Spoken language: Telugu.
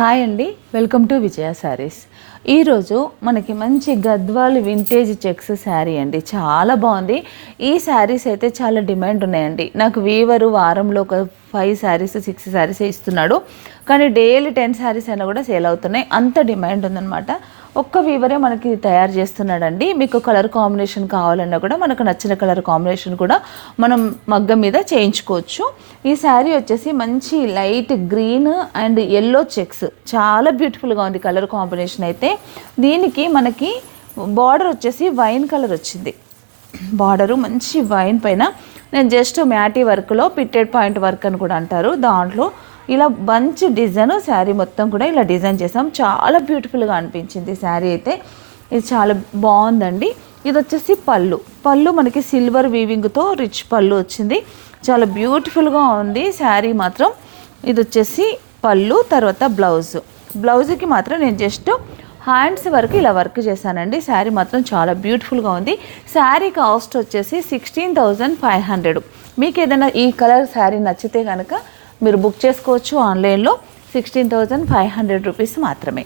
హాయ్ అండి, వెల్కమ్ టు విజయ శారీస్. ఈరోజు మనకి మంచి గద్వాల్ వింటేజ్ చెక్స్ శారీ అండి, చాలా బాగుంది. ఈ శారీస్ అయితే చాలా డిమాండ్ ఉన్నాయండి. నాకు వీవరు వారంలో ఒక 5 శారీస్ 6 శారీస్ ఇస్తున్నాడు, కానీ డైలీ 10 శారీస్ అయినా కూడా సేల్ అవుతున్నాయి. అంత డిమాండ్ ఉందన్నమాట. ఒక్క వీవరే మనకి తయారు చేస్తున్నాడండి. మీకు కలర్ కాంబినేషన్ కావాలన్నా కూడా మనకు నచ్చిన కలర్ కాంబినేషన్ కూడా మనం మగ్గం మీద చేయించుకోవచ్చు. ఈ శారీ వచ్చేసి మంచి light green and yellow checks, చాలా బ్యూటిఫుల్గా ఉంది కలర్ కాంబినేషన్ అయితే. దీనికి మనకి బార్డర్ వచ్చేసి వైన్ కలర్ వచ్చింది. బార్డరు మంచి వైన్ పైన నేను జస్ట్ మ్యాటీ వర్క్లో పిట్టెడ్ పాయింట్ వర్క్ అని కూడా అంటారు, దాంట్లో ఇలా మంచి డిజైన్ శారీ మొత్తం కూడా ఇలా డిజైన్ చేసాం. చాలా బ్యూటిఫుల్గా అనిపించింది శారీ అయితే. ఇది చాలా బాగుందండి. ఇది వచ్చేసి పళ్ళు మనకి సిల్వర్ వీవింగ్తో రిచ్ పళ్ళు వచ్చింది. చాలా బ్యూటిఫుల్గా ఉంది శారీ మాత్రం. ఇది వచ్చేసి పళ్ళు. తర్వాత బ్లౌజ్కి మాత్రం నేను జస్ట్ హ్యాండ్స్ వరకు ఇలా వర్క్ చేశానండి. శారీ మాత్రం చాలా బ్యూటిఫుల్గా ఉంది. శారీ కాస్ట్ వచ్చేసి 16,500. మీకు ఏదైనా ఈ కలర్ శారీ నచ్చితే కనుక మీరు బుక్ చేసుకోవచ్చు ఆన్లైన్లో. 16,500 రూపీస్ మాత్రమే.